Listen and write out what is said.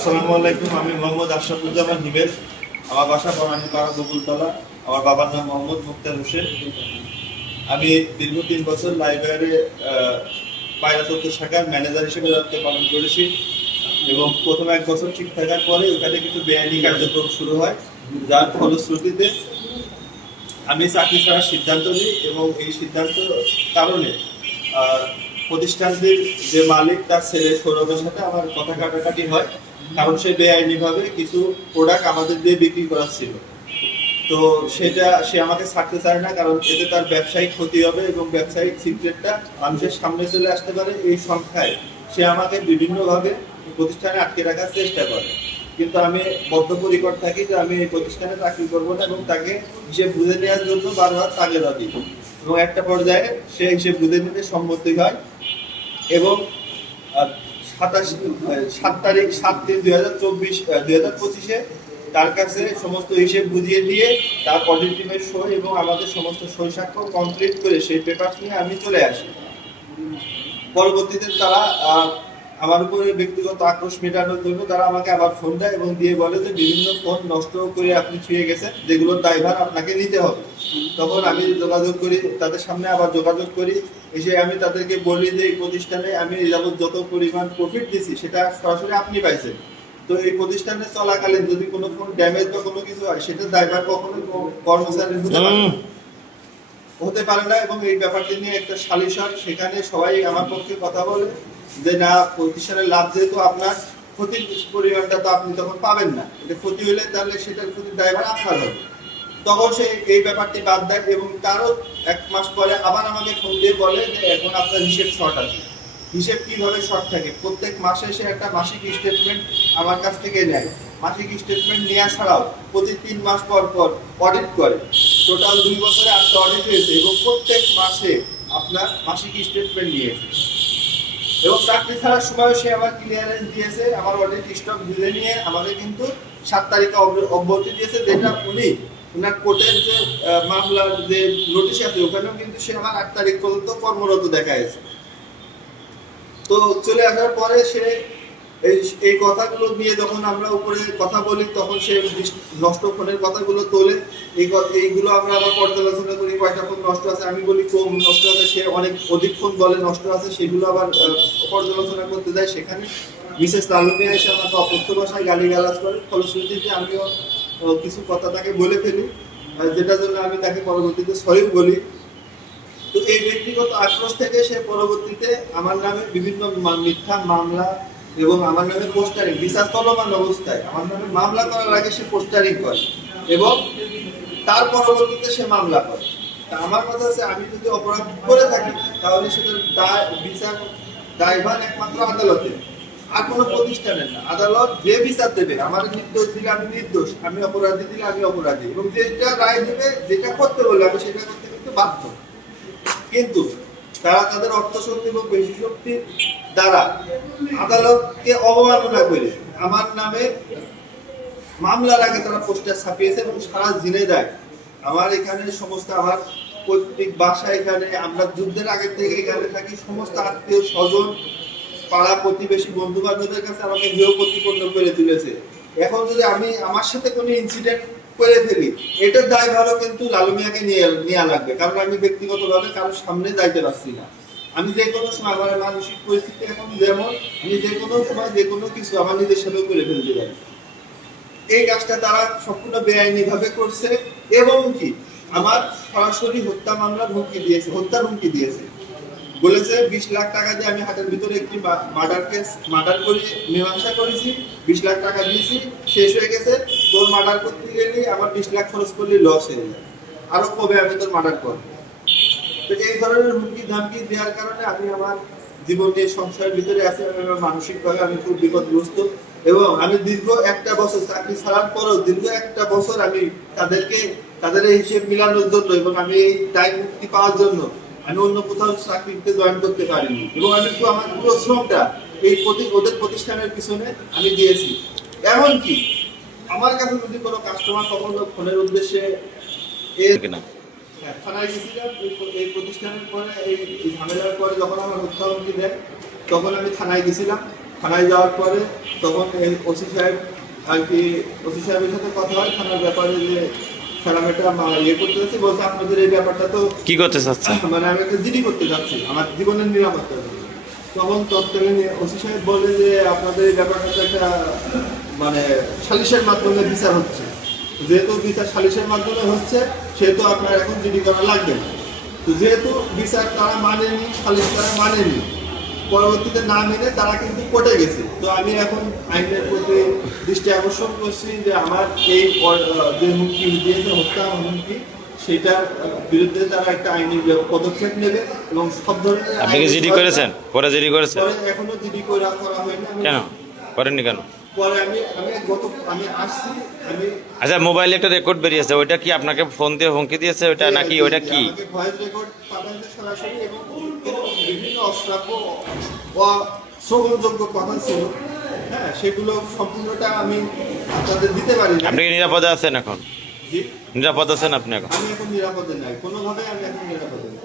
আসসালামু আলাইকুম। আমি মোহাম্মদ আশরাফুজ্জামান হিমেল। আমার বাসা বনানীপাড়া বকুলতলা। আমার বাবার নাম মোহাম্মদ মুক্তার হোসেন। আমি দীর্ঘ 3 বছর লাইব্রেরি পায়রা তথ্য শাখার ম্যানেজার হিসেবে দায়িত্ব পালন করেছি এবং প্রথম 1 বছর ঠিক থাকার পরে ওখানে কিছু বেআইনি কার্যক্রম শুরু হয়, যার ফলশ্রুতিতে আমি চাকরি ছাড়ার সিদ্ধান্ত নিই এবং এই সিদ্ধান্ত কারণে প্রতিষ্ঠানটির যে মালিক তার ছেলে সৌরভের সাথে আমার কথা কাটাকাটি হয়, কারণ সে বেআইনিভাবে কিছু প্রোডাক্ট আমাদের দিয়ে বিক্রি করাচ্ছিল। তো সেটা সে আমাকে ছাড়তে চায় না, কারণ এতে তার ব্যবসায়িক ক্ষতি হবে এবং ব্যবসায়িক সিক্রেটটা মানুষের সামনে চলে আসতে পারে। এই সংখ্যায় সে আমাকে বিভিন্নভাবে প্রতিষ্ঠানে আটকে রাখার চেষ্টা করে, কিন্তু আমি বদ্ধপরিকর থাকি যে আমি এই প্রতিষ্ঠানে চাকরি করবো না এবং তাকে হিসেব বুঝে নেওয়ার জন্য বারবার তাগিদ দিই এবং একটা পর্যায়ে সে হিসেব বুঝে নিতে সম্মতি হয় এবং 7/3/2025 তার কাছে সমস্ত হিসেব বুঝিয়ে দিয়ে তার অডিট টিমের সই এবং আমাদের সমস্ত সই সাক্ষ্য কমপ্লিট করে সেই পেপার নিয়ে আমি চলে আসি। পরবর্তীতে তারা আমার উপরে ব্যক্তিগত আক্রোশ মেটানোর জন্য তারা আমাকে আবার ফোন দেয় এবং দিয়ে বলে যে বিভিন্ন ফোন নষ্ট করে আপনি ছুঁয়ে গেছেন, যেগুলোর দায়ভার আপনাকে নিতে হবে। তখন আমি যোগাযোগ করি, তাদের সামনে আবার যোগাযোগ করি, এসে আমি তাদেরকে বলি যে এই প্রতিষ্ঠানে আমি যাবত যত পরিমাণ প্রফিট দিছি সেটা সরাসরি আপনি পাইছেন। তো এই প্রতিষ্ঠানে চলাকালীন যদি কোনো ফোন ড্যামেজ বা কোনো কিছু হয় সেটার দায়ভার কখনো কর্মচারীর হতে পারে না এবং এই ব্যাপারটি নিয়ে একটা সালিশ হয়। সেখানে সবাই আমার পক্ষে কথা বলে যে না, প্রতিষ্ঠানের লাভ যেহেতু আপনার, ক্ষতির পরিমাণটা তো আপনি তখন পাবেন না, এটা ক্ষতি হলে তাহলে সেটার ক্ষতির দায়ভার আপনার হবে। তখন সে এই ব্যাপারটি বাদ দেয় এবং তারও 1 মাস পরে আবার আমাকে ফোন দিয়ে বলে যে এখন আপনার হিসেব শর্ট আছে। হিসেব কিভাবে শর্ট থাকে? প্রত্যেক মাসে সে একটা মাসিক স্টেটমেন্ট আমার কাছ থেকে নেয়। মাসিক স্টেটমেন্ট নেওয়া ছাড়াও প্রতি 3 মাস পর পর অডিট করে। টোটাল 2 বছরে 8টা অডিট হয়েছে এবং প্রত্যেক মাসে আপনার মাসিক স্টেটমেন্ট নিয়েছে এবং চাকরি ছাড়ার সময় সে আমার ক্লিয়ারেন্স দিয়েছে, আমার অডিট স্টক বুঝে নিয়ে আমাকে কিন্তু 7 তারিখে অব্যাহতি দিয়েছে, যেটা উনি ওনার কোর্টের যে মামলার যে নোটিশ আছে ওখানেও কিন্তু সে আমার 8 তারিখ পর্যন্ত কর্মরত দেখা গেছে। তো চলে আসার পরে সে এই কথাগুলো নিয়ে যখন আমরা উপরে কথা বলি তখন সে নষ্ট ফোনের কথাগুলো তোলে। এইগুলো আমরা আবার পর্যালোচনা করি, কয়টা ফোন নষ্ট আছে, আমি বলি কম নষ্ট আছে, সে অনেক অধিক ফোন বলে নষ্ট আছে, সেগুলো আবার পর্যালোচনা করতে যায়। সেখানে মিসেস লালুমিয়া এসে আমাকে অপত্য ভাষায় গালিগালাজ করে, ফলশ্রুতিতে আমিও কিছু কথা তাকে বলে ফেলি, যেটার জন্য আমি তাকে পরবর্তীতে সরি বলি। তো এই ব্যক্তিগত আক্রোশ থেকে সে পরবর্তীতে আমার নামে বিভিন্ন মিথ্যা মামলা এবং আমার নামে পোস্টারিং, বিচার চলমান অবস্থায় আমার নামে মামলা করার আগে সে পোস্টারিং করে এবং তার পরবর্তীতে সে মামলা করে। তা আমার কথা হচ্ছে, আমি যদি অপরাধ করে থাকি তাহলে সেটার বিচার দায়ভার একমাত্র আদালতের, আর কোনো প্রতিষ্ঠানের না। আদালত যে বিচার দেবে, আমার নির্দোষ দিলে আমি নির্দোষ, আমি অপরাধী দিলে আমি অপরাধী, এবং যেটা রায় দেবে, যেটা করতে বলবে আমি সেটা করতে কিন্তু বাধ্য। কিন্তু তারা তাদের অর্থশক্তি এবং বেশি শক্তির দ্বারা আদালতকে অবমাননা করে আমার নামে মামলার আগে তারা পোস্টার ছাপিয়েছে এবং সারা ঝিনাইদহ আমার এখানে সমস্ত আমার পৈতৃক বাসা, এখানে আমরা যুদ্ধের আগে থেকে এখানে থাকি, সমস্ত আত্মীয় স্বজন, পাড়া প্রতিবেশী, বন্ধু বান্ধবের কাছে আমাকে হেয় প্রতিপন্ন করে তুলেছে। এখন যদি আমি আমার সাথে কোনো ইনসিডেন্ট করে ফেলি, এটার দায়ভারও কিন্তু লালুমিয়াকে নেওয়া লাগবে, কারণ আমি ব্যক্তিগতভাবে কারোর সামনে যাইতে পারছি না। আমি যে কোনো সময়, আমার মানসিক পরিস্থিতি এখন যেমন, আমি যে কোনো সময় যে কোনো কিছু আমার নিজের সাথেও করে ফেলতে পারি। এই কাজটা তারা সম্পূর্ণ বেআইনি ভাবে করছে এবং কি আমার সরাসরি হত্যা মামলার হুমকি দিয়েছে, হত্যার হুমকি দিয়েছে। বলেছে 20 লাখ টাকা দিয়ে আমি হাটের ভিতরে একটি মার্ডার করে মীমাংসা করেছি, 20 লাখ টাকা দিয়েছি, শেষ হয়ে গেছে, তোর মার্ডার করতে গেলে আমার 20 লাখ খরচ করলে লস হয়ে যায়, আরো কবে আমি তোর মার্ডার করবো। তো এই ধরনের হুমকি ধামকি দেওয়ার কারণে আমি আমার জীবন নিয়ে সংশয়ের ভিতরে আছি, আমি মানসিকভাবে আমি খুব বিপদগ্রস্ত এবং আমি দীর্ঘ 1টা বছর চাকরি ছাড়ার পরও দীর্ঘ 1টা বছর আমি তাদের এই হিসেব মিলানোর জন্য এবং আমি এই দায় মুক্তি পাওয়ার জন্য আমি অন্য কোথাও চাকরিতে জয়েন করতে পারিনি এবং আমি আমার পুরো শ্রমটা ওদের প্রতিষ্ঠানের পিছনে আমি দিয়েছি। এমনকি আমার কাছে যদি কোনো কাস্টমার কখনো ফোনের উদ্দেশ্যে থানায় গেছিলাম, এই প্রতিষ্ঠানের পরে এই ঝামেলার পরে যখন আমার হত্যা হুমকি দেয় তখন আমি থানায় গেছিলাম থানায় যাওয়ার পরে তখন এই ওসি সাহেব আর কি, ওসি সাহেবের সাথে কথা হয় থানার ব্যাপারে, যে স্যার আমি একটা ইয়ে করতে যাচ্ছি, বলছে আপনাদের এই ব্যাপারটা তো কি করতে চাচ্ছেন? মানে আমি একটা জিডি করতে যাচ্ছি আমার জীবনের নিরাপত্তার জন্য। তখন তৎকালীন ওসি সাহেব বলে যে আপনাদের এই ব্যাপারটা তো একটা মানে সালিশের মাধ্যমে বিচার হচ্ছে, যেহেতু বিচার সালিশের মাধ্যমে হচ্ছে সেহেতু আপনার এখন জিডি করা লাগবে না। তো যেহেতু বিচার তারা মানেনি, সালিশ তারা মানেনি, পরবর্তীতে না মেনে তারা কিন্তু কোর্টে গেছে। তো আমি এখন আইনের প্রতি দৃষ্টি আকর্ষণ করছি যে আমার এই যে হুমকি দিয়েছে, হত্যা হুমকি, সেটার বিরুদ্ধে তারা একটা আইনি পদক্ষেপ নেবে এবং সব ধরনের আপনি কি জিডি করেছেন? পরে জিডি করেছেন? পরে এখনো জিডি করা হয়নি। কেন করেননি কেন? পরে আমি আসছি, আমি আচ্ছা, মোবাইলে একটা রেকর্ড বেরিয়েছে, ওইটা কি আপনাকে ফোন দিয়ে হুমকি দিয়েছে ওইটা, নাকি ওইটা কি? আমাকে ভয়েস রেকর্ড পাঠাতে সরাসরি, এবং এরকম বিভিন্ন অশ্রাব্য শ্রবণযোগ্য কথা ছিল, হ্যাঁ, সেগুলো সম্পূর্ণটা আমি আপনাদের দিতে পারি না। আপনি কি নিরাপদে আছেন এখন? জি, নিরাপদ আছেন আপনি এখন? আমি এখন নিরাপদে নাই, কোনোভাবে আমি এখন নিরাপদে নাই।